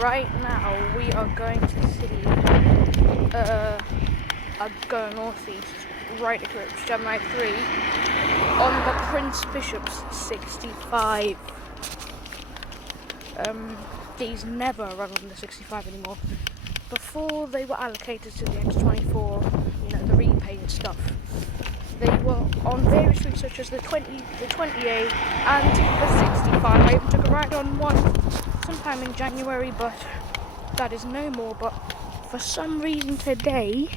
right now we are going to see I'm going northeast, right eclipse, Gemini 3, on the Prince Bishop's 65. These never run on the 65 anymore. Before they were allocated to the X24, the repaint stuff, they were on various routes such as the 20, the 28 and the 65. I even took a ride on one sometime in January, but that is no more. But for some reason today,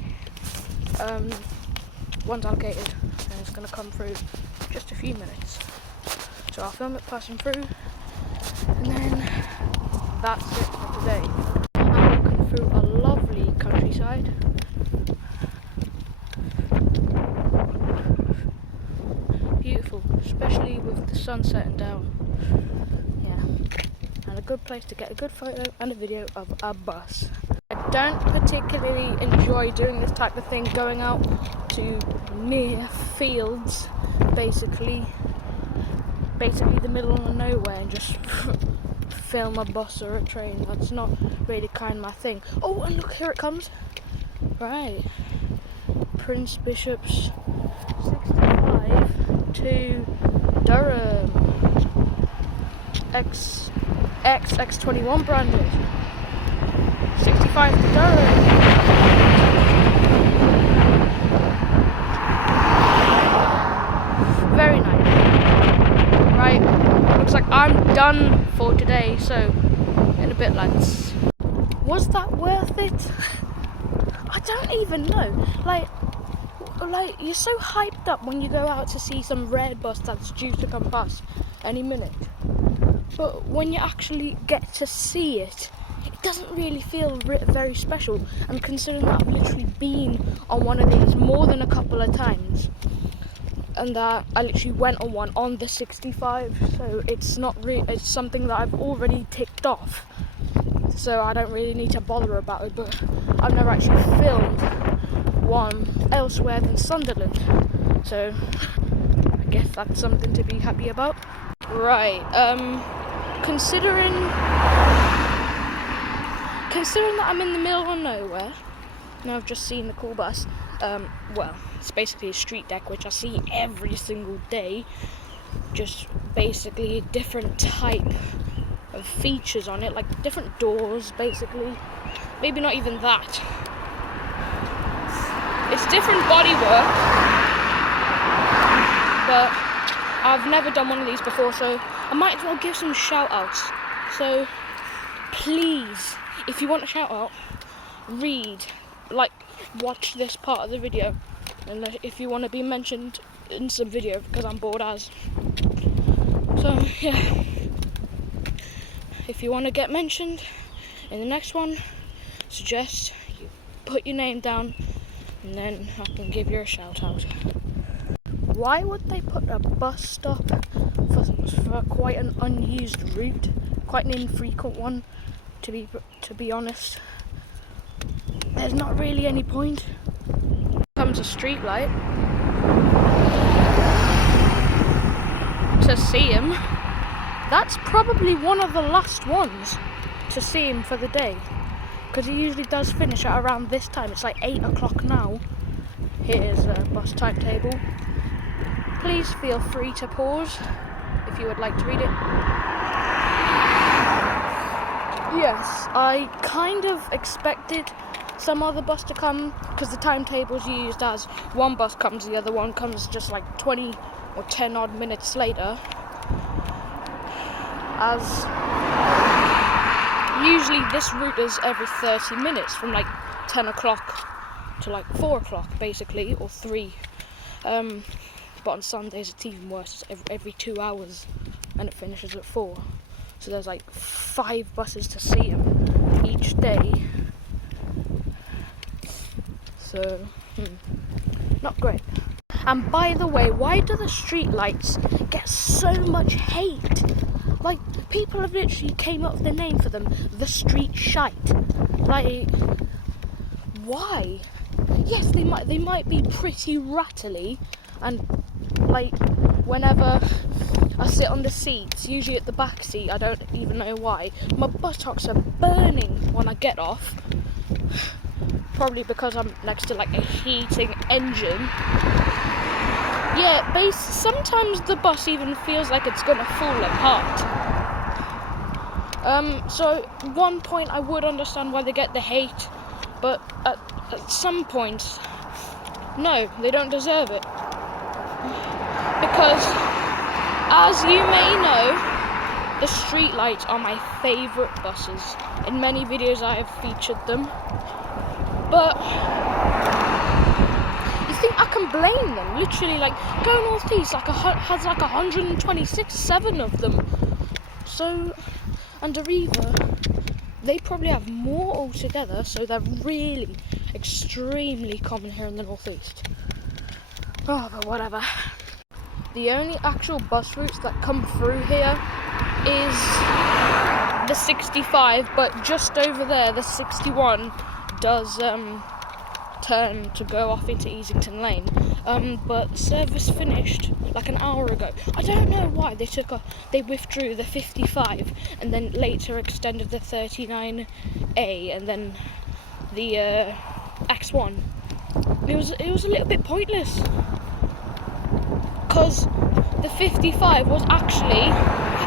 one's allocated and it's going to come through just a few minutes. So I'll film it passing through, and then that's it for today. I'm walking through a lovely countryside. Beautiful, especially with the sun setting down. Yeah, and a good place to get a good photo and a video of a bus. I don't particularly enjoy doing this type of thing, going out to near fields, basically the middle of nowhere, and just film a bus or a train. That's not really kind of my thing. Oh, and look, here it comes. Right, Prince Bishop's 65 to Durham. X21 branded. 65 to Durham. Very nice. Right, looks like I'm done for today, so in a bit, lads. Was that worth it? I don't even know. Like you're so hyped up when you go out to see some red bus that's due to come past any minute, but when you actually get to see it, it doesn't really feel very special. And considering that I've literally been on one of these more than a couple of times, and that I literally went on one on the 65, so it's not really, it's something that I've already ticked off, so I don't really need to bother about it. But I've never actually filmed one elsewhere than Sunderland, so I guess that's something to be happy about. Right, considering that I'm in the middle of nowhere, and I've just seen the cool bus, well, it's basically a street deck, which I see every single day, just basically a different type of features on it, like different doors, basically. Maybe not even that. It's different bodywork, but I've never done one of these before, so I might as well give some shout outs. So please, if you want a shout out, watch this part of the video, and if you want to be mentioned in some video, because I'm bored as. So yeah, if you want to get mentioned in the next one, suggest you put your name down, and then I can give you a shout out. Why would they put a bus stop for quite an unused route, quite an infrequent one, to be honest? There's not really any point. Comes a Streetlite to see him. That's probably one of the last ones to see him for the day, because he usually does finish at around this time. It's like 8 o'clock now. Here's a bus timetable. Please feel free to pause if you would like to read it. Yes, I kind of expected some other bus to come, because the timetable's used as one bus comes, the other one comes just like 20 or 10 odd minutes later, as usually this route is every 30 minutes from like 10 o'clock to like 4 o'clock basically, or 3. But on Sundays it's even worse, it's every 2 hours, and it finishes at 4. So there's like 5 buses to see him each day. So, not great. And by the way, why do the street lights get so much hate? Like, people have literally came up with the name for them, the street shite. Like, why? Yes, they might be pretty rattly, and like whenever I sit on the seats, usually at the back seat, I don't even know why, my buttocks are burning when I get off. Probably because I'm next to like a heating engine. Yeah, sometimes the bus even feels like it's gonna fall apart. So at one point I would understand why they get the hate, but at some points, no, they don't deserve it. Because, as you may know, the Streetlites are my favourite buses. In many videos I have featured them. But you think I can blame them? Literally, like, Go North East has like 126, of them. So, and Arriva, they probably have more altogether, so they're really extremely common here in the North East. Oh, but whatever. The only actual bus routes that come through here is the 65, but just over there, the 61 does turn to go off into Easington Lane. But service finished like an hour ago. I don't know why they withdrew the 55 and then later extended the 39A and then the X1. It was a little bit pointless, because the 55 was actually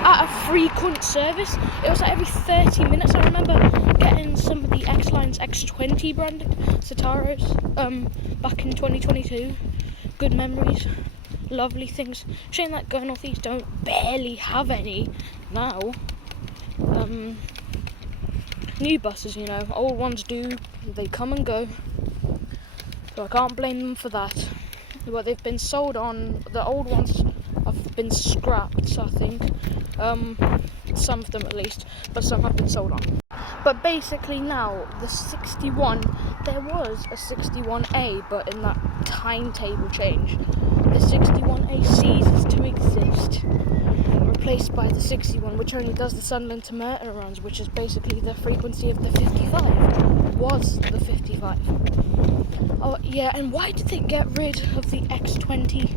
at a frequent service. It was like every 30 minutes. I remember getting some of the X-Lines X20 branded Citaros back in 2022. Good memories, lovely things. Shame that Go North East don't barely have any now. New buses, you know, old ones do, they come and go. So I can't blame them for that. But they've been sold on, the old ones have been scrapped, I think. Some of them at least, but some have been sold on. But basically now, the 61, there was a 61A, but in that timetable change, the 61A ceases to exist, replaced by the 61, which only does the Sunderland to Merton runs, which is basically the frequency of the 55, was the 55. Oh yeah, and why did they get rid of the X20?